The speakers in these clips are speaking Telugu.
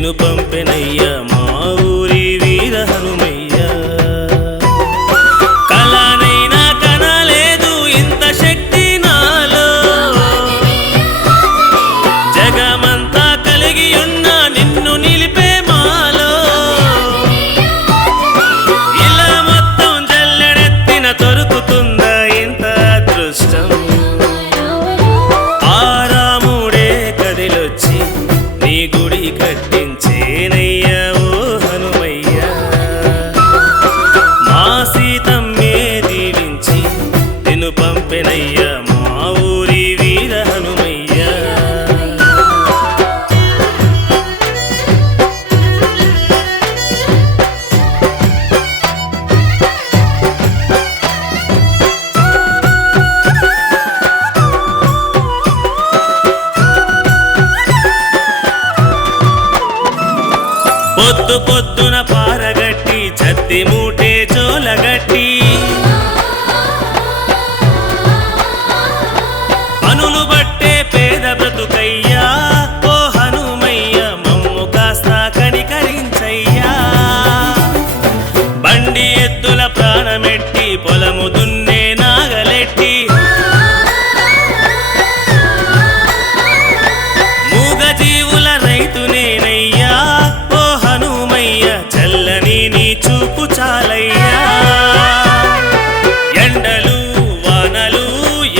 నిన్ను పంపెనయ్యా మా ఊరి వీర హనుమయ్య. కళనైనా కనలేదు ఇంత శక్తి నాలో, జగమంతా కలిగి ఉన్న నిన్ను నిలిపే మాలో. ఇలా మొత్తం జల్లెడెత్తిన దొరుకుతుందా ఇంత అదృష్టం? ఆ రాముడే కదిలొచ్చి నీ గుడి కట్టించేనయ్యా ఓ హనుమయ్య. మా సీతమ్మే దీవించి నిన్ను పంపెనయ్యా మా ఊరి వీర హనుమయ్య. పొద్దు పొద్దున పారగట్టి చత్తి మూటే చోలగట్టి, పనులు బట్టే పేద బ్రతుకయ్యా ఓ హనుమయ్య. మమ్ము కాస్త కనికరించయ్యా. బండి ఎద్దుల ప్రాణమెట్టి పొలము దున్నే నాగలెట్టి, మూగ జీవుల రైతునేనయ్యా ఓ హనుమయ్య. చల్లని నీ చూపు చాలయ్యా. ఎండలు వానలు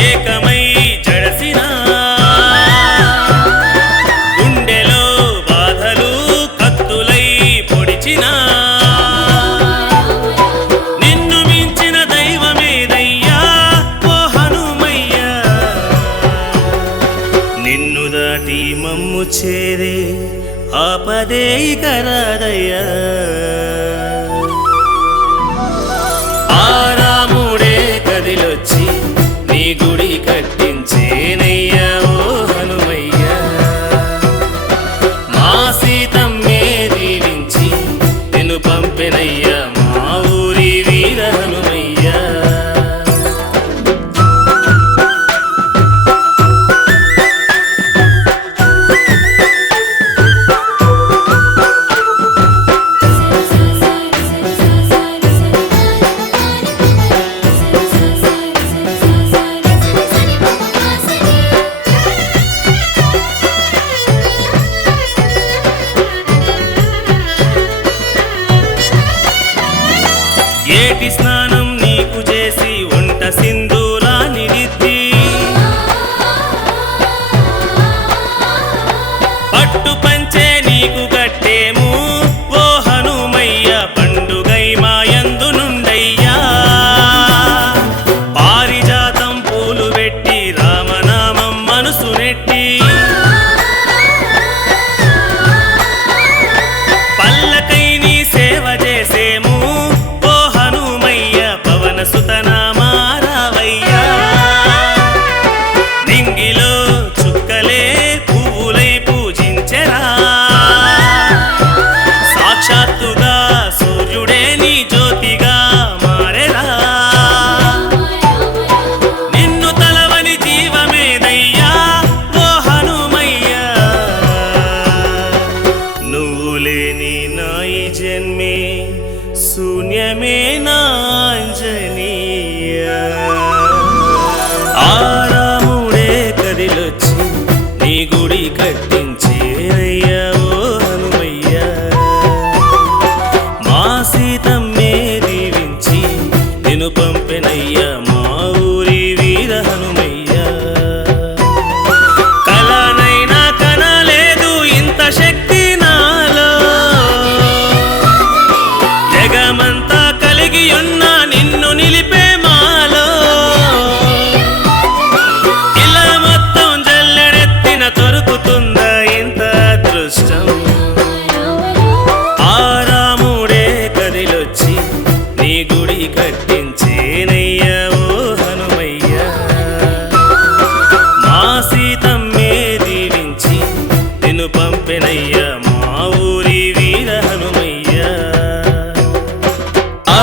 ఏకమై జడసినా, గుండెలో బాధలు కత్తులై పొడిచినా, నిన్ను మించిన దైవమేదయ్యా ఓ హనుమయ్య. నిన్ను దాటి మమ్ము చేరే ఆపదే ఇక రాదయ్యా. ఆ రాముడే కదిలొచ్చి నీ గుడి కట్టించేనయ్యా ఓ హనుమయ్య. మా సీతమ్మే దీవించి నిన్ను పంపెనయ్యా మా ఊరి వీర హనుమయ్య. ఏటి స్నానం నీకు చేసి వంట సింధూరాన్ని దిద్ది, పట్టు పంచే నీకు కట్టేము ఓ హనుమయ్య. పండుగై మాయందు నుండయ్యా. పారిజాతం పూలు పెట్టి రామనామం మనసు నెట్టి, పల్లకై నీ సేవ చేసేము ఓ హనుమయ్య. పవన సుతనా మారావయ్యా. నింగిలో చుక్కలే పువ్వులై పూజించెరా. సాక్షాత్తుగా సూర్యుడే నీ జ్యోతిగా మారెరా. నిన్ను తలవని జీవమేదయ్యా ఓ హనుమయ్య. నువ్వు లేని నా ఈ జన్మే శూన్యమే నాంజనీయ. ఆ రాముడే కదిలొచ్చి నీ గుడి కట్టించేనయ్యా ఓ హనుమయ్య. మా సీతమ్మే దీవించి నిన్ను పంపెనయ్యా మా ఊరి వీర హనుమయ్య. కళనైనా కనలేదు ఇంత శక్తి నాలో, జగమంతా కలిగి ఉన్న నిన్ను నిలిపే మాలో. ఇలా మొత్తం జల్లెడెత్తిన దొరుకుతుందా ఇంత అదృష్టం? ఆ రాముడే కదిలొచ్చి నీ గుడి కట్టించేనయ్యా ఓ హనుమయ్య. మా సీతమ్మే దీవించి నిన్ను పంపెనయ్యా మా ఊరి వీర హనుమయ్య. ఆ